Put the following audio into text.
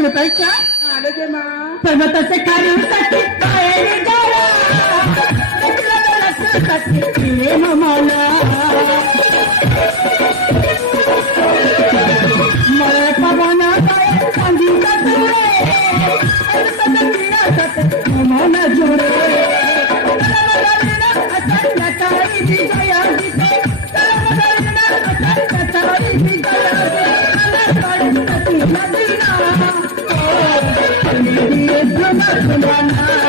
तुळतायच्या आले ते मा पर्वताचे कार्यासाठी काय निघाला प्रेम मला मळे पवन काय सांगितलं मन जुळे Nana